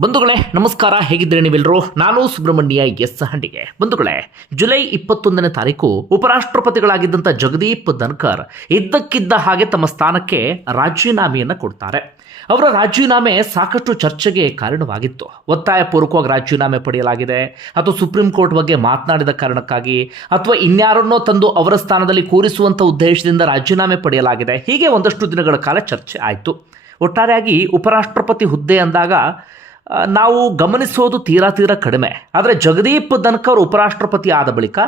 ಬಂಧುಗಳೇ, ನಮಸ್ಕಾರ. ಹೇಗಿದ್ರೆ ನೀವೆಲ್ಲರೂ? ನಾನು ಸುಬ್ರಹ್ಮಣ್ಯ ಎಸ್ ಹಂಡಿಗೆ. ಬಂಧುಗಳೇ, ಜುಲೈ ಇಪ್ಪತ್ತೊಂದನೇ ತಾರೀಕು ಉಪರಾಷ್ಟ್ರಪತಿಗಳಾಗಿದ್ದಂಥ ಜಗದೀಪ್ ಧನ್ಕರ್ ಇದ್ದಕ್ಕಿದ್ದ ಹಾಗೆ ತಮ್ಮ ಸ್ಥಾನಕ್ಕೆ ರಾಜೀನಾಮೆಯನ್ನು ಕೊಡ್ತಾರೆ. ಅವರ ರಾಜೀನಾಮೆ ಸಾಕಷ್ಟು ಚರ್ಚೆಗೆ ಕಾರಣವಾಗಿತ್ತು. ಒತ್ತಾಯಪೂರ್ವಕವಾಗಿ ರಾಜೀನಾಮೆ ಪಡೆಯಲಾಗಿದೆ. ಅಥವಾ ಸುಪ್ರೀಂ ಕೋರ್ಟ್ ಬಗ್ಗೆ ಮಾತನಾಡಿದ ಕಾರಣಕ್ಕಾಗಿ ಅಥವಾ ಇನ್ಯಾರನ್ನೋ ತಂದು ಅವರ ಸ್ಥಾನದಲ್ಲಿ ಕೂರಿಸುವಂಥ ಉದ್ದೇಶದಿಂದ ರಾಜೀನಾಮೆ ಪಡೆಯಲಾಗಿದೆ. ಹೀಗೆ ಒಂದಷ್ಟು ದಿನಗಳ ಕಾಲ ಚರ್ಚೆ ಆಯಿತು. ಒಟ್ಟಾರೆಯಾಗಿ ಉಪರಾಷ್ಟ್ರಪತಿ ಹುದ್ದೆ ಅಂದಾಗ ನಾವು ಗಮನಿಸೋದು ತೀರಾ ತೀರಾ ಕಡಿಮೆ. ಆದರೆ ಜಗದೀಪ್ ಧನ್ಕರ್ ಉಪರಾಷ್ಟ್ರಪತಿ ಆದ ಬಳಿಕ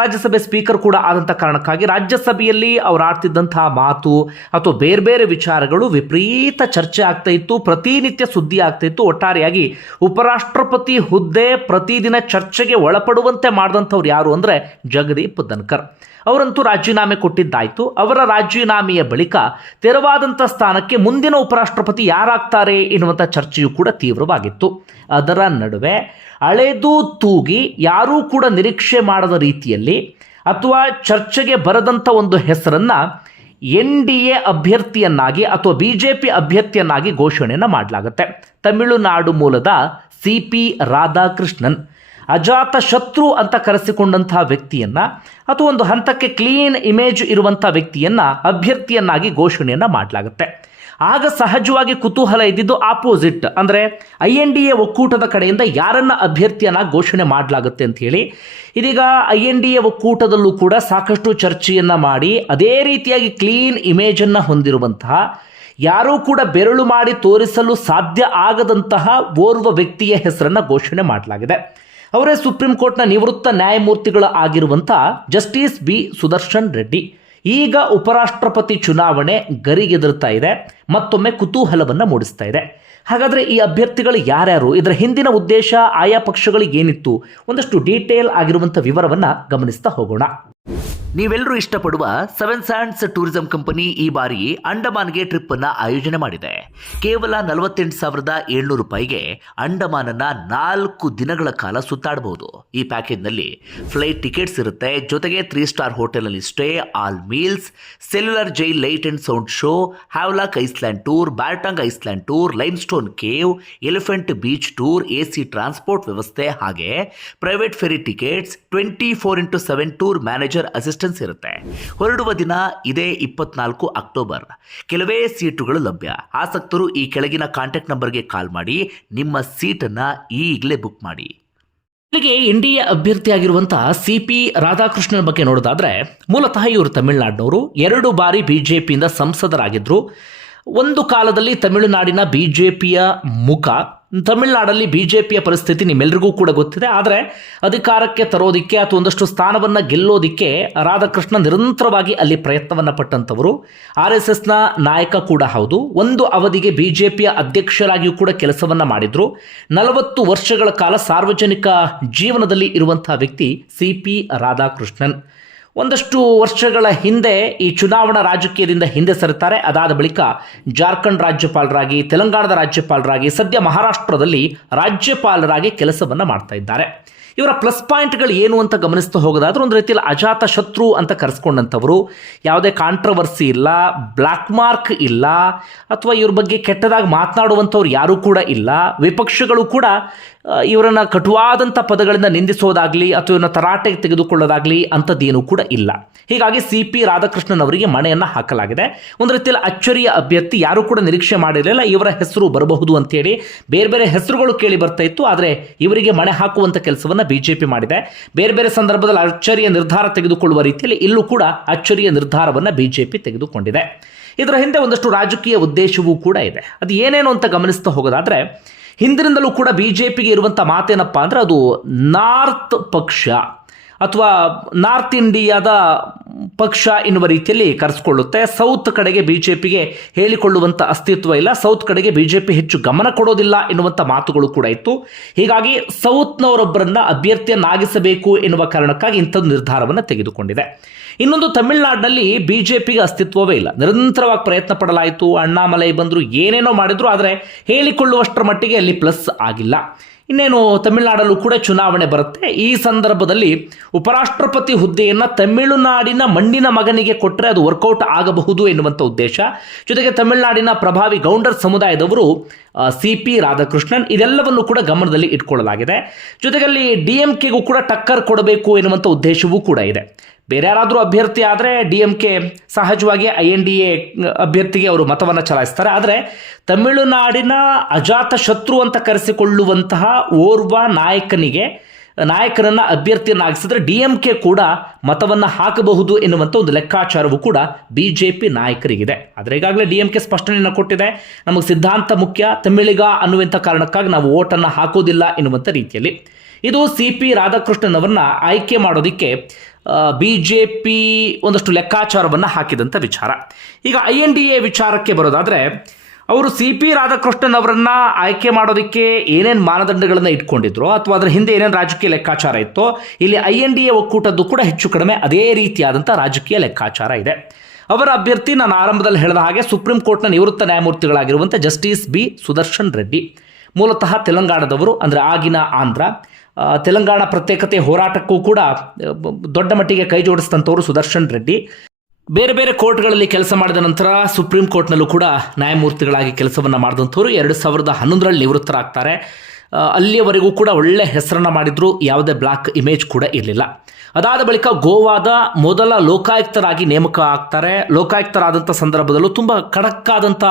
ರಾಜ್ಯಸಭೆ ಸ್ಪೀಕರ್ ಕೂಡ ಆದಂಥ ಕಾರಣಕ್ಕಾಗಿ ರಾಜ್ಯಸಭೆಯಲ್ಲಿ ಅವರು ಆಡ್ತಿದ್ದಂತಹ ಮಾತು ಅಥವಾ ಬೇರೆ ಬೇರೆ ವಿಚಾರಗಳು ವಿಪರೀತ ಚರ್ಚೆ ಆಗ್ತಾ ಇತ್ತು, ಪ್ರತಿನಿತ್ಯ ಸುದ್ದಿ ಆಗ್ತಾ ಇತ್ತು. ಒಟ್ಟಾರೆಯಾಗಿ ಉಪರಾಷ್ಟ್ರಪತಿ ಹುದ್ದೆ ಪ್ರತಿದಿನ ಚರ್ಚೆಗೆ ಒಳಪಡುವಂತೆ ಮಾಡಿದಂಥವ್ರು ಯಾರು ಅಂದರೆ ಜಗದೀಪ್ ಧನ್ಕರ್ ಅವರಂತೂ ರಾಜೀನಾಮೆ ಕೊಟ್ಟಿದ್ದಾಯಿತು. ಅವರ ರಾಜೀನಾಮೆಯ ಬಳಿಕ ತೆರವಾದಂಥ ಸ್ಥಾನಕ್ಕೆ ಮುಂದಿನ ಉಪರಾಷ್ಟ್ರಪತಿ ಯಾರಾಗ್ತಾರೆ ಎನ್ನುವಂಥ ಚರ್ಚೆಯು ಕೂಡ ತೀವ್ರವಾಗಿತ್ತು. ಅದರ ನಡುವೆ ಅಳೆದು ತೂಗಿ ಯಾರೂ ಕೂಡ ನಿರೀಕ್ಷೆ ಮಾಡದ ರೀತಿಯಲ್ಲಿ ಅಥವಾ ಚರ್ಚೆಗೆ ಬರದಂಥ ಒಂದು ಹೆಸರನ್ನು ಎನ್ ಡಿ ಎ ಅಭ್ಯರ್ಥಿಯನ್ನಾಗಿ ಅಥವಾ ಬಿ ಜೆ ಪಿ ಅಭ್ಯರ್ಥಿಯನ್ನಾಗಿ ಘೋಷಣೆಯನ್ನು ಮಾಡಲಾಗುತ್ತೆ. ತಮಿಳುನಾಡು ಮೂಲದ ಸಿ ಪಿ ರಾಧಾಕೃಷ್ಣನ್. ಅಜಾತ ಶತ್ರು ಅಂತ ಕರೆಸಿಕೊಂಡಂತಹ ವ್ಯಕ್ತಿಯನ್ನ ಅಥವಾ ಒಂದು ಹಂತಕ್ಕೆ ಕ್ಲೀನ್ ಇಮೇಜ್ ಇರುವಂಥ ವ್ಯಕ್ತಿಯನ್ನ ಅಭ್ಯರ್ಥಿಯನ್ನಾಗಿ ಘೋಷಣೆಯನ್ನ ಮಾಡಲಾಗುತ್ತೆ. ಆಗ ಸಹಜವಾಗಿ ಕುತೂಹಲ ಇದ್ದಿದ್ದು ಆಪೋಸಿಟ್ ಅಂದರೆ ಐ ಎನ್ ಡಿ ಎ ಒಕ್ಕೂಟದ ಕಡೆಯಿಂದ ಯಾರನ್ನ ಅಭ್ಯರ್ಥಿಯನ್ನಾಗಿ ಘೋಷಣೆ ಮಾಡಲಾಗುತ್ತೆ ಅಂತ ಹೇಳಿ, ಇದೀಗ ಐ ಎನ್ ಡಿ ಎ ಒಕ್ಕೂಟದಲ್ಲೂ ಕೂಡ ಸಾಕಷ್ಟು ಚರ್ಚೆಯನ್ನ ಮಾಡಿ, ಅದೇ ರೀತಿಯಾಗಿ ಕ್ಲೀನ್ ಇಮೇಜನ್ನು ಹೊಂದಿರುವಂತಹ, ಯಾರೂ ಕೂಡ ಬೆರಳು ಮಾಡಿ ತೋರಿಸಲು ಸಾಧ್ಯ ಆಗದಂತಹ ಓರ್ವ ವ್ಯಕ್ತಿಯ ಹೆಸರನ್ನು ಘೋಷಣೆ ಮಾಡಲಾಗಿದೆ. ಅವರೇ ಸುಪ್ರೀಂ ಕೋರ್ಟ್ನ ನಿವೃತ್ತ ನ್ಯಾಯಮೂರ್ತಿಗಳು ಆಗಿರುವಂಥ ಜಸ್ಟಿಸ್ ಬಿ ಸುದರ್ಶನ್ ರೆಡ್ಡಿ. ಈಗ ಉಪರಾಷ್ಟ್ರಪತಿ ಚುನಾವಣೆ ಗರಿಗೆದರ್ತಾ ಇದೆ, ಮತ್ತೊಮ್ಮೆ ಕುತೂಹಲವನ್ನು ಮೂಡಿಸ್ತಾ ಇದೆ. ಹಾಗಾದರೆ ಈ ಅಭ್ಯರ್ಥಿಗಳು ಯಾರ್ಯಾರು? ಇದರ ಹಿಂದಿನ ಉದ್ದೇಶ, ಆಯಾ ಪಕ್ಷಗಳಿಗೆ ಏನಿತ್ತು? ಒಂದಷ್ಟು ಡೀಟೇಲ್ ಆಗಿರುವಂಥ ವಿವರವನ್ನು ಗಮನಿಸ್ತಾ ಹೋಗೋಣ. ನೀವೆಲ್ಲರೂ ಇಷ್ಟಪಡುವ ಸೆವೆನ್ ಸ್ಯಾಂಡ್ಸ್ ಟೂರಿಸಂ ಕಂಪನಿ ಈ ಬಾರಿ ಅಂಡಮಾನ್ಗೆ ಟ್ರಿಪ್ ಅನ್ನ ಆಯೋಜನೆ ಮಾಡಿದೆ. ಕೇವಲ ನಲವತ್ತೆಂಟು ಸಾವಿರದ ಏಳ್ನೂರು ರೂಪಾಯಿಗೆ ಅಂಡಮಾನನ್ನ ನಾಲ್ಕು ದಿನಗಳ ಕಾಲ ಸುತ್ತಾಡಬಹುದು. ಈ ಪ್ಯಾಕೇಜ್ನಲ್ಲಿ ಫ್ಲೈಟ್ ಟಿಕೆಟ್ಸ್ ಇರುತ್ತೆ. ಜೊತೆಗೆ ತ್ರೀ ಸ್ಟಾರ್ ಹೋಟೆಲ್ನಲ್ಲಿ stay, all meals, cellular jail, light and sound show, Havelock island tour, Baratang island tour limestone cave, elephant beach tour a transport ವ್ಯವಸ್ಥೆ ಹಾಗೆ. Private ferry tickets, twenty four into seven tour manager assistance ಇರುತ್ತೆ. ಹೊರಡುವ ದಿನ ಇದೇ ಇಪ್ಪತ್ನಾಲ್ಕು October. ಕೆಲವೇ ಸೀಟುಗಳು ಲಭ್ಯ. ಆಸಕ್ತರು ಈ ಕೆಳಗಿನ ಕಾಂಟ್ಯಾಕ್ಟ್ ನಂಬರ್ಗೆ ಕಾಲ್ ಮಾಡಿ ನಿಮ್ಮ ಸೀಟನ್ನು ಈಗಲೇ ಬುಕ್ ಮಾಡಿ. ಇಲ್ಲಿಗೆ ಇಂಡಿಯಾ ಅಭ್ಯರ್ಥಿಯಾಗಿರುವಂತಹ ಸಿ ಪಿ ರಾಧಾಕೃಷ್ಣನ್ ಬಗ್ಗೆ ನೋಡೋದಾದ್ರೆ, ಮೂಲತಃ ಇವರು ತಮಿಳುನಾಡಿನವರು. ಎರಡು ಬಾರಿ ಬಿ ಜೆ ಪಿಯಿಂದ ಸಂಸದರಾಗಿದ್ದರು ಒಂದು ಕಾಲದಲ್ಲಿ ತಮಿಳುನಾಡಿನ ಬಿ ಜೆ ಪಿಯ ಮುಖ ತಮಿಳುನಾಡಲ್ಲಿ ಬಿ ಜೆ ಪಿಯ ಪರಿಸ್ಥಿತಿ ನಿಮ್ಮೆಲ್ಲರಿಗೂ ಕೂಡ ಗೊತ್ತಿದೆ, ಆದರೆ ಅಧಿಕಾರಕ್ಕೆ ತರೋದಿಕ್ಕೆ ಅಥವಾ ಒಂದಷ್ಟು ಸ್ಥಾನವನ್ನು ಗೆಲ್ಲೋದಿಕ್ಕೆ ರಾಧಾಕೃಷ್ಣ ನಿರಂತರವಾಗಿ ಅಲ್ಲಿ ಪ್ರಯತ್ನವನ್ನು ಪಟ್ಟಂಥವರು. ಆರ್ ಎಸ್ ಎಸ್ನ ನಾಯಕ ಕೂಡ ಹೌದು. ಒಂದು ಅವಧಿಗೆ ಬಿ ಜೆ ಪಿಯ ಅಧ್ಯಕ್ಷರಾಗಿಯೂ ಕೂಡ ಕೆಲಸವನ್ನು ಮಾಡಿದರು. ನಲವತ್ತು ವರ್ಷಗಳ ಕಾಲ ಸಾರ್ವಜನಿಕ ಜೀವನದಲ್ಲಿ ಇರುವಂತಹ ವ್ಯಕ್ತಿ ಸಿ ಪಿ ರಾಧಾಕೃಷ್ಣನ್. ಒಂದಷ್ಟು ವರ್ಷಗಳ ಹಿಂದೆ ಈ ಚುನಾವಣಾ ರಾಜಕೀಯದಿಂದ ಹಿಂದೆ ಸರಿತಾರೆ. ಅದಾದ ಬಳಿಕ ಜಾರ್ಖಂಡ್ ರಾಜ್ಯಪಾಲರಾಗಿ, ತೆಲಂಗಾಣದ ರಾಜ್ಯಪಾಲರಾಗಿ, ಸದ್ಯ ಮಹಾರಾಷ್ಟ್ರದಲ್ಲಿ ರಾಜ್ಯಪಾಲರಾಗಿ ಕೆಲಸವನ್ನು ಮಾಡ್ತಾ ಇದ್ದಾರೆ. ಇವರ ಪ್ಲಸ್ ಪಾಯಿಂಟ್ಗಳು ಏನು ಅಂತ ಗಮನಿಸ್ತಾ ಹೋಗೋದಾದ್ರೆ, ಒಂದು ರೀತಿಯಲ್ಲಿ ಅಜಾತ ಶತ್ರು ಅಂತ ಕರೆಸ್ಕೊಂಡಂಥವರು. ಯಾವುದೇ ಕಾಂಟ್ರವರ್ಸಿ ಇಲ್ಲ ಬ್ಲ್ಯಾಕ್ ಮಾರ್ಕ್ ಇಲ್ಲ, ಅಥವಾ ಇವ್ರ ಬಗ್ಗೆ ಕೆಟ್ಟದಾಗಿ ಮಾತನಾಡುವಂಥವ್ರು ಯಾರೂ ಕೂಡ ಇಲ್ಲ. ವಿಪಕ್ಷಗಳು ಕೂಡ ಇವರನ್ನ ಕಟುವಾದಂಥ ಪದಗಳಿಂದ ನಿಂದಿಸೋದಾಗಲಿ ಅಥವಾ ಇವನ್ನ ತರಾಟೆಗೆ ತೆಗೆದುಕೊಳ್ಳೋದಾಗಲಿ ಅಂಥದ್ದೇನೂ ಕೂಡ ಇಲ್ಲ. ಹೀಗಾಗಿ ಸಿ ಪಿ ರಾಧಾಕೃಷ್ಣನ್ ಅವರಿಗೆ ಮಣೆಯನ್ನು ಹಾಕಲಾಗಿದೆ. ಒಂದು ರೀತಿಯಲ್ಲಿ ಅಚ್ಚರಿಯ ಅಭ್ಯರ್ಥಿ ಯಾರೂ ಕೂಡ ನಿರೀಕ್ಷೆ ಮಾಡಿರಲಿಲ್ಲ. ಇವರ ಹೆಸರು ಬರಬಹುದು ಅಂತೇಳಿ ಬೇರೆ ಬೇರೆ ಹೆಸರುಗಳು ಕೇಳಿ ಬರ್ತಾ ಇತ್ತು. ಆದರೆ ಇವರಿಗೆ ಮಣೆ ಹಾಕುವಂಥ ಕೆಲಸವನ್ನು ಬಿ ಜೆ ಪಿ ಮಾಡಿದೆ. ಬೇರೆ ಬೇರೆ ಸಂದರ್ಭದಲ್ಲಿ ಅಚ್ಚರಿಯ ನಿರ್ಧಾರ ತೆಗೆದುಕೊಳ್ಳುವ ರೀತಿಯಲ್ಲಿ ಇಲ್ಲೂ ಕೂಡ ಅಚ್ಚರಿಯ ನಿರ್ಧಾರವನ್ನು ಬಿ ಜೆ ಪಿ ತೆಗೆದುಕೊಂಡಿದೆ. ಇದರ ಹಿಂದೆ ಒಂದಷ್ಟು ರಾಜಕೀಯ ಉದ್ದೇಶವೂ ಕೂಡ ಇದೆ. ಅದು ಏನೇನು ಅಂತ ಗಮನಿಸ್ತಾ ಹೋಗೋದಾದ್ರೆ ಹಿಂದಿನಿಂದಲೂ ಕೂಡ ಬಿ ಜೆ ಪಿಗೆ ಇರುವಂಥ ಮಾತೇನಪ್ಪ ಅಂದರೆ ಅದು ನಾರ್ತ್ ಪಕ್ಷ ಅಥವಾ ನಾರ್ತ್ ಇಂಡಿಯಾದ ಪಕ್ಷ ಎನ್ನುವ ರೀತಿಯಲ್ಲಿ ಕರೆಸ್ಕೊಳ್ಳುತ್ತೆ. ಸೌತ್ ಕಡೆಗೆ ಬಿ ಜೆ ಪಿಗೆ ಹೇಳಿಕೊಳ್ಳುವಂಥ ಅಸ್ತಿತ್ವ ಇಲ್ಲ. ಸೌತ್ ಕಡೆಗೆ ಬಿ ಜೆ ಪಿ ಹೆಚ್ಚು ಗಮನ ಕೊಡೋದಿಲ್ಲ ಎನ್ನುವಂಥ ಮಾತುಗಳು ಕೂಡ ಇತ್ತು. ಹೀಗಾಗಿ ಸೌತ್ನವರೊಬ್ಬರನ್ನು ಅಭ್ಯರ್ಥಿಯನ್ನಾಗಿಸಬೇಕು ಎನ್ನುವ ಕಾರಣಕ್ಕಾಗಿ ಇಂಥದ್ದು ನಿರ್ಧಾರವನ್ನು ತೆಗೆದುಕೊಂಡಿದೆ. ಇನ್ನೊಂದು ತಮಿಳುನಾಡಿನಲ್ಲಿ ಬಿ ಜೆ ಪಿಗೆ ಅಸ್ತಿತ್ವವೇ ಇಲ್ಲ. ನಿರಂತರವಾಗಿ ಪ್ರಯತ್ನ ಪಡಲಾಯಿತು. ಅಣ್ಣಾಮಲೈ ಬಂದರು ಏನೇನೋ ಮಾಡಿದ್ರು, ಆದರೆ ಹೇಳಿಕೊಳ್ಳುವಷ್ಟರ ಮಟ್ಟಿಗೆ ಅಲ್ಲಿ ಪ್ಲಸ್ ಆಗಿಲ್ಲ. ಇನ್ನೇನು, ತಮಿಳುನಾಡಲ್ಲೂ ಕೂಡ ಚುನಾವಣೆ ಬರುತ್ತೆ. ಈ ಸಂದರ್ಭದಲ್ಲಿ ಉಪರಾಷ್ಟ್ರಪತಿ ಹುದ್ದೆಯನ್ನು ತಮಿಳುನಾಡಿನ ಮಣ್ಣಿನ ಮಗನಿಗೆ ಕೊಟ್ಟರೆ ಅದು ವರ್ಕೌಟ್ ಆಗಬಹುದು ಎನ್ನುವಂಥ ಉದ್ದೇಶ. ಜೊತೆಗೆ ತಮಿಳುನಾಡಿನ ಪ್ರಭಾವಿ ಗೌಂಡರ್ ಸಮುದಾಯದವರು ಸಿ ಪಿ ರಾಧಾಕೃಷ್ಣನ್, ಇದೆಲ್ಲವನ್ನು ಕೂಡ ಗಮನದಲ್ಲಿ ಇಟ್ಕೊಳ್ಳಲಾಗಿದೆ. ಜೊತೆಗೆ ಡಿ ಎಂ ಕೆಗೂ ಕೂಡ ಟಕ್ಕರ್ ಕೊಡಬೇಕು ಎನ್ನುವಂಥ ಉದ್ದೇಶವೂ ಕೂಡ ಇದೆ. ಬೇರೆ ಯಾರಾದರೂ ಅಭ್ಯರ್ಥಿ ಆದರೆ ಡಿ ಎಂ ಕೆ ಸಹಜವಾಗಿ ಐ ಎನ್ ಡಿ ಎ ಅಭ್ಯರ್ಥಿಗೆ ಅವರು ಮತವನ್ನು ಚಲಾಯಿಸ್ತಾರೆ. ಆದರೆ ತಮಿಳುನಾಡಿನ ಅಜಾತ ಶತ್ರು ಅಂತ ಕರೆಸಿಕೊಳ್ಳುವಂತಹ ಓರ್ವ ನಾಯಕನಿಗೆ ನಾಯಕರನ್ನು ಅಭ್ಯರ್ಥಿಯನ್ನಾಗಿಸಿದ್ರೆ ಡಿ ಎಂ ಕೆ ಕೂಡ ಮತವನ್ನು ಹಾಕಬಹುದು ಎನ್ನುವಂಥ ಒಂದು ಲೆಕ್ಕಾಚಾರವು ಕೂಡ ಬಿ ಜೆ ಪಿ ನಾಯಕರಿಗಿದೆ. ಆದರೆ ಈಗಾಗಲೇ ಡಿ ಎಂ ಕೆ ಸ್ಪಷ್ಟನೆಯನ್ನು ಕೊಟ್ಟಿದೆ. ನಮಗೆ ಸಿದ್ಧಾಂತ ಮುಖ್ಯ, ತಮಿಳಿಗ ಅನ್ನುವಂಥ ಕಾರಣಕ್ಕಾಗಿ ನಾವು ಓಟನ್ನು ಹಾಕೋದಿಲ್ಲ ಎನ್ನುವಂಥ ರೀತಿಯಲ್ಲಿ. ಇದು ಸಿ ಪಿ ರಾಧಾಕೃಷ್ಣನ್ ಅವರನ್ನ ಆಯ್ಕೆ ಮಾಡೋದಕ್ಕೆ ಬಿ ಜೆ ಪಿ ಒಂದಷ್ಟು ಲೆಕ್ಕಾಚಾರವನ್ನು ಹಾಕಿದಂಥ ವಿಚಾರ. ಈಗ ಐ ಎನ್ ಡಿ ಎ ವಿಚಾರಕ್ಕೆ ಬರೋದಾದರೆ, ಅವರು ಸಿ ಪಿ ರಾಧಾಕೃಷ್ಣನ್ ಅವರನ್ನು ಆಯ್ಕೆ ಮಾಡೋದಕ್ಕೆ ಏನೇನು ಮಾನದಂಡಗಳನ್ನು ಇಟ್ಕೊಂಡಿದ್ರು, ಅಥವಾ ಅದರ ಹಿಂದೆ ಏನೇನು ರಾಜಕೀಯ ಲೆಕ್ಕಾಚಾರ ಇತ್ತೋ, ಇಲ್ಲಿ ಐ ಎನ್ ಡಿ ಎ ಒಕ್ಕೂಟದ್ದು ಕೂಡ ಹೆಚ್ಚು ಕಡಿಮೆ ಅದೇ ರೀತಿಯಾದಂಥ ರಾಜಕೀಯ ಲೆಕ್ಕಾಚಾರ ಇದೆ. ಅವರ ಅಭ್ಯರ್ಥಿ ನಾನು ಆರಂಭದಲ್ಲಿ ಹೇಳಿದ ಹಾಗೆ ಸುಪ್ರೀಂ ಕೋರ್ಟ್ನ ನಿವೃತ್ತ ನ್ಯಾಯಮೂರ್ತಿಗಳಾಗಿರುವಂಥ ಜಸ್ಟಿಸ್ ಬಿ ಸುದರ್ಶನ್ ರೆಡ್ಡಿ. ಮೂಲತಃ ತೆಲಂಗಾಣದವರು, ಅಂದರೆ ಆಗಿನ ಆಂಧ್ರ. ತೆಲಂಗಾಣ ಪ್ರತ್ಯೇಕತೆ ಹೋರಾಟಕ್ಕೂ ಕೂಡ ದೊಡ್ಡ ಮಟ್ಟಿಗೆ ಕೈ ಜೋಡಿಸಿದಂಥವರು ಸುದರ್ಶನ್ ರೆಡ್ಡಿ. ಬೇರೆ ಬೇರೆ ಕೋರ್ಟ್ಗಳಲ್ಲಿ ಕೆಲಸ ಮಾಡಿದ ನಂತರ ಸುಪ್ರೀಂ ಕೋರ್ಟ್ನಲ್ಲೂ ಕೂಡ ನ್ಯಾಯಮೂರ್ತಿಗಳಾಗಿ ಕೆಲಸವನ್ನು ಮಾಡಿದಂಥವರು ಎರಡು ಸಾವಿರದ ಹನ್ನೊಂದರಲ್ಲಿ ನಿವೃತ್ತರಾಗ್ತಾರೆ. ಅಲ್ಲಿಯವರೆಗೂ ಕೂಡ ಒಳ್ಳೆ ಹೆಸರನ್ನು ಮಾಡಿದ್ರು. ಯಾವುದೇ ಬ್ಲಾಕ್ ಇಮೇಜ್ ಕೂಡ ಇರಲಿಲ್ಲ. ಅದಾದ ಬಳಿಕ ಗೋವಾದ ಮೊದಲ ಲೋಕಾಯುಕ್ತರಾಗಿ ನೇಮಕ ಆಗ್ತಾರೆ. ಲೋಕಾಯುಕ್ತರಾದಂಥ ಸಂದರ್ಭದಲ್ಲೂ ತುಂಬ ಖಡಕ್ಕಾದಂಥ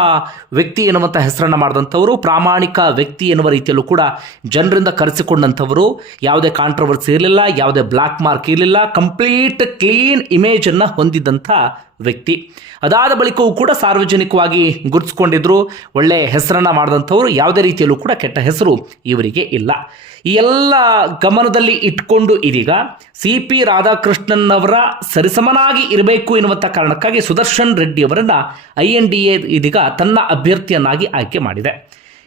ವ್ಯಕ್ತಿ ಎನ್ನುವಂಥ ಹೆಸರನ್ನು ಮಾಡಿದಂಥವರು, ಪ್ರಾಮಾಣಿಕ ವ್ಯಕ್ತಿ ಎನ್ನುವ ರೀತಿಯಲ್ಲೂ ಕೂಡ ಜನರಿಂದ ಕರೆಸಿಕೊಂಡಂಥವರು. ಯಾವುದೇ ಕಾಂಟ್ರವರ್ಸಿ ಇರಲಿಲ್ಲ, ಯಾವುದೇ ಬ್ಲ್ಯಾಕ್ ಮಾರ್ಕ್ ಇರಲಿಲ್ಲ. ಕಂಪ್ಲೀಟ್ ಕ್ಲೀನ್ ಇಮೇಜನ್ನು ಹೊಂದಿದ್ದಂಥ ವ್ಯಕ್ತಿ. ಅದಾದ ಬಳಿಕವೂ ಕೂಡ ಸಾರ್ವಜನಿಕವಾಗಿ ಗುರುತಿಸ್ಕೊಂಡಿದ್ರು. ಒಳ್ಳೆಯ ಹೆಸರನ್ನು ಮಾಡಿದಂಥವ್ರು ಯಾವುದೇ ರೀತಿಯಲ್ಲೂ ಕೂಡ ಕೆಟ್ಟ ಹೆಸರು ಇವರಿಗೆ ಇಲ್ಲ. ಈ ಎಲ್ಲ ಗಮನದಲ್ಲಿ ಇಟ್ಕೊಂಡು ಇದೀಗ ಸಿ ಪಿ ರಾಧಾಕೃಷ್ಣನ್ ಅವರ ಸರಿಸಮನಾಗಿ ಇರಬೇಕು ಎನ್ನುವಂಥ ಕಾರಣಕ್ಕಾಗಿ ಸುದರ್ಶನ್ ರೆಡ್ಡಿ ಅವರನ್ನು ಐ ಎನ್ ಡಿ ಎ ಇದೀಗ ತನ್ನ ಅಭ್ಯರ್ಥಿಯನ್ನಾಗಿ ಆಯ್ಕೆ ಮಾಡಿದೆ.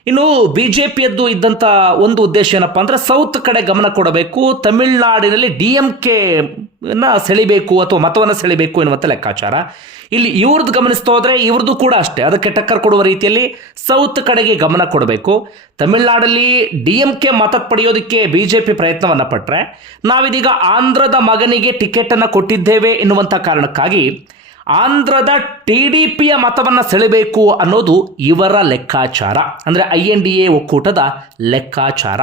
ಇನ್ನು ಬಿ ಜೆ ಪಿಯದ್ದು ಇದ್ದಂಥ ಒಂದು ಉದ್ದೇಶ ಏನಪ್ಪ ಅಂದರೆ ಸೌತ್ ಕಡೆ ಗಮನ ಕೊಡಬೇಕು. ತಮಿಳುನಾಡಿನಲ್ಲಿ ಡಿ ಎಂ ಕೆನ ಸೆಳಿಬೇಕು ಅಥವಾ ಮತವನ್ನು ಸೆಳಿಬೇಕು ಎನ್ನುವಂಥ ಲೆಕ್ಕಾಚಾರ. ಇಲ್ಲಿ ಇವ್ರದ್ದು ಗಮನಿಸ್ತಾ ಹೋದರೆ ಇವ್ರದ್ದು ಕೂಡ ಅಷ್ಟೇ. ಅದಕ್ಕೆ ಟಕ್ಕರ್ ಕೊಡುವ ರೀತಿಯಲ್ಲಿ ಸೌತ್ ಕಡೆಗೆ ಗಮನ ಕೊಡಬೇಕು. ತಮಿಳುನಾಡಲ್ಲಿ ಡಿ ಎಂ ಕೆ ಮತ ಪಡೆಯೋದಕ್ಕೆ ಬಿ ಜೆ ಪಿ ಪ್ರಯತ್ನವನ್ನು ಪಟ್ಟರೆ ನಾವಿದೀಗ ಆಂಧ್ರದ ಮಗನಿಗೆ ಟಿಕೆಟನ್ನು ಕೊಟ್ಟಿದ್ದೇವೆ ಎನ್ನುವಂಥ ಕಾರಣಕ್ಕಾಗಿ ಆಂಧ್ರದ ಟಿ ಡಿ ಪಿಯ ಮತವನ್ನು ಸೆಳೆಬೇಕು ಅನ್ನೋದು ಇವರ ಲೆಕ್ಕಾಚಾರ. ಅಂದರೆ ಐ ಎನ್ ಡಿ ಎ ಒಕ್ಕೂಟದ ಲೆಕ್ಕಾಚಾರ.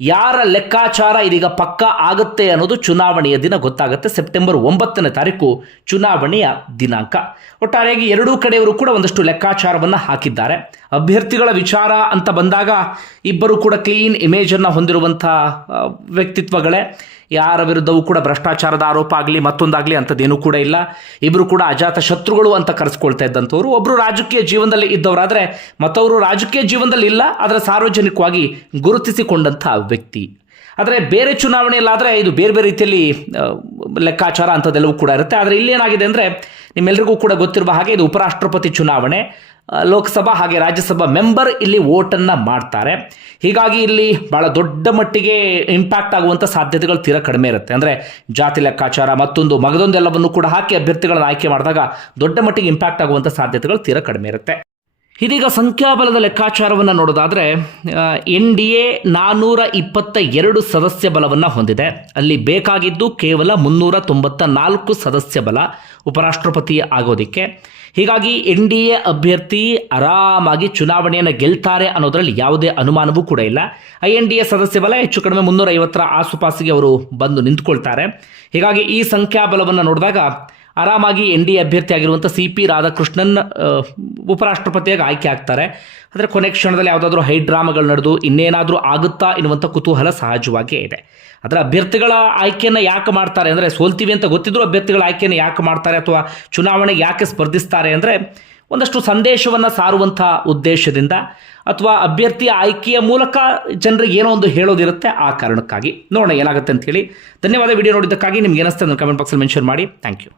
ಯಾರ ಲೆಕ್ಕಾಚಾರ ಇದೀಗ ಪಕ್ಕ ಆಗುತ್ತೆ ಅನ್ನೋದು ಚುನಾವಣೆಯ ದಿನ ಗೊತ್ತಾಗುತ್ತೆ. ಸೆಪ್ಟೆಂಬರ್ ಒಂಬತ್ತನೇ ತಾರೀಕು ಚುನಾವಣೆಯ ದಿನಾಂಕ. ಒಟ್ಟಾರೆಯಾಗಿ ಎರಡೂ ಕಡೆಯವರು ಕೂಡ ಒಂದಷ್ಟು ಲೆಕ್ಕಾಚಾರವನ್ನು ಹಾಕಿದ್ದಾರೆ. ಅಭ್ಯರ್ಥಿಗಳ ವಿಚಾರ ಅಂತ ಬಂದಾಗ ಇಬ್ಬರು ಕೂಡ ಕ್ಲೀನ್ ಇಮೇಜನ್ನು ಹೊಂದಿರುವಂಥ ವ್ಯಕ್ತಿತ್ವಗಳೇ. ಯಾರ ವಿರುದ್ಧವೂ ಕೂಡ ಭ್ರಷ್ಟಾಚಾರದ ಆರೋಪ ಆಗಲಿ, ಮತ್ತೊಂದಾಗಲಿ ಅಂಥದ್ದೇನೂ ಕೂಡ ಇಲ್ಲ. ಇಬ್ಬರು ಕೂಡ ಅಜಾತ ಶತ್ರುಗಳು ಅಂತ ಕರೆಸ್ಕೊಳ್ತಾ ಇದ್ದಂಥವ್ರು. ಒಬ್ಬರು ರಾಜಕೀಯ ಜೀವನದಲ್ಲಿ ಇದ್ದವರಾದರೆ ಮತ್ತವರು ರಾಜಕೀಯ ಜೀವನದಲ್ಲಿ ಇಲ್ಲ, ಆದರೆ ಸಾರ್ವಜನಿಕವಾಗಿ ಗುರುತಿಸಿಕೊಂಡಂಥ ವ್ಯಕ್ತಿ. ಆದರೆ ಬೇರೆ ಚುನಾವಣೆಯಲ್ಲಾದರೆ ಇದು ಬೇರೆ ಬೇರೆ ರೀತಿಯಲ್ಲಿ ಲೆಕ್ಕಾಚಾರ ಅಂಥದ್ದೆಲ್ಲವೂ ಕೂಡ ಇರುತ್ತೆ. ಆದರೆ ಇಲ್ಲೇನಾಗಿದೆ ಅಂದರೆ ನಿಮ್ಮೆಲ್ಲರಿಗೂ ಕೂಡ ಗೊತ್ತಿರುವ ಹಾಗೆ ಇದು ಉಪರಾಷ್ಟ್ರಪತಿ ಚುನಾವಣೆ. ಲೋಕಸಭಾ ಹಾಗೆ ರಾಜ್ಯಸಭಾ ಮೆಂಬರ್ ಇಲ್ಲಿ ವೋಟನ್ನು ಮಾಡ್ತಾರೆ. ಹೀಗಾಗಿ ಇಲ್ಲಿ ಭಾಳ ದೊಡ್ಡ ಮಟ್ಟಿಗೆ ಇಂಪ್ಯಾಕ್ಟ್ ಆಗುವಂಥ ಸಾಧ್ಯತೆಗಳು ತೀರಾ ಕಡಿಮೆ ಇರುತ್ತೆ. ಅಂದರೆ ಜಾತಿ ಲೆಕ್ಕಾಚಾರ ಮತ್ತೊಂದು ಮಗದೊಂದೆಲ್ಲವನ್ನು ಕೂಡ ಹಾಕಿ ಅಭ್ಯರ್ಥಿಗಳನ್ನು ಆಯ್ಕೆ ಮಾಡಿದಾಗ ದೊಡ್ಡ ಮಟ್ಟಿಗೆ ಇಂಪ್ಯಾಕ್ಟ್ ಆಗುವಂಥ ಸಾಧ್ಯತೆಗಳು ತೀರಾ ಕಡಿಮೆ ಇರುತ್ತೆ. ಇದೀಗ ಸಂಖ್ಯಾಬಲದ ಲೆಕ್ಕಾಚಾರವನ್ನು ನೋಡೋದಾದರೆ ಎನ್ ಡಿ ಎ ನಾನ್ನೂರ ಇಪ್ಪತ್ತ ಎರಡು ಸದಸ್ಯ ಬಲವನ್ನು ಹೊಂದಿದೆ. ಅಲ್ಲಿ ಬೇಕಾಗಿದ್ದು ಕೇವಲ ಮುನ್ನೂರ ತೊಂಬತ್ತ ನಾಲ್ಕು ಸದಸ್ಯ ಬಲ ಉಪರಾಷ್ಟ್ರಪತಿ ಆಗೋದಕ್ಕೆ. ಹೀಗಾಗಿ ಎನ್ ಡಿ ಎ ಅಭ್ಯರ್ಥಿ ಆರಾಮಾಗಿ ಚುನಾವಣೆಯನ್ನು ಗೆಲ್ತಾರೆ ಅನ್ನೋದರಲ್ಲಿ ಯಾವುದೇ ಅನುಮಾನವೂ ಕೂಡ ಇಲ್ಲ. ಐ ಎನ್ ಡಿ ಎ ಸದಸ್ಯ ಬಲ ಹೆಚ್ಚು ಕಡಿಮೆ ಮುನ್ನೂರ ಐವತ್ತರ ಆಸುಪಾಸಿಗೆ ಅವರು ಬಂದು ನಿಂತ್ಕೊಳ್ತಾರೆ. ಹೀಗಾಗಿ ಈ ಸಂಖ್ಯಾಬಲವನ್ನು ನೋಡಿದಾಗ ಆರಾಮಾಗಿ ಎನ್ ಡಿ ಅಭ್ಯರ್ಥಿ ಆಗಿರುವಂಥ ಸಿ ಪಿ ರಾಧಾಕೃಷ್ಣನ್ ಉಪರಾಷ್ಟ್ರಪತಿಯಾಗಿ ಆಯ್ಕೆ ಆಗ್ತಾರೆ. ಆದರೆ ಕೊನೆ ಕ್ಷಣದಲ್ಲಿ ಯಾವುದಾದ್ರೂ ಹೈ ಡ್ರಾಮಾಗಳು ನಡೆದು ಇನ್ನೇನಾದರೂ ಆಗುತ್ತಾ ಎನ್ನುವಂಥ ಕುತೂಹಲ ಸಹಜವಾಗಿಯೇ ಇದೆ. ಅದರ ಅಭ್ಯರ್ಥಿಗಳ ಆಯ್ಕೆಯನ್ನು ಯಾಕೆ ಮಾಡ್ತಾರೆ ಅಂದರೆ ಸೋಲ್ತೀವಿ ಅಂತ ಗೊತ್ತಿದ್ರು ಅಭ್ಯರ್ಥಿಗಳ ಆಯ್ಕೆಯನ್ನು ಯಾಕೆ ಮಾಡ್ತಾರೆ ಅಥವಾ ಚುನಾವಣೆಗೆ ಯಾಕೆ ಸ್ಪರ್ಧಿಸ್ತಾರೆ ಅಂದರೆ ಒಂದಷ್ಟು ಸಂದೇಶವನ್ನು ಸಾರುವಂಥ ಉದ್ದೇಶದಿಂದ ಅಥವಾ ಅಭ್ಯರ್ಥಿಯ ಆಯ್ಕೆಯ ಮೂಲಕ ಜನರಿಗೆ ಏನೋ ಒಂದು ಹೇಳೋದಿರುತ್ತೆ ಆ ಕಾರಣಕ್ಕಾಗಿ ನೋಡೋಣ ಏನಾಗುತ್ತೆ ಅಂತ ಹೇಳಿ. ಧನ್ಯವಾದ ವಿಡಿಯೋ ನೋಡಿದ್ದಕ್ಕಾಗಿ ನಿಮ್ಗೆ ಏನಿಸ್ತದೆ ಕಮೆಂಟ್ ಬಾಕ್ಸಲ್ಲಿ ಮೆನ್ಷನ್ ಮಾಡಿ. Thank you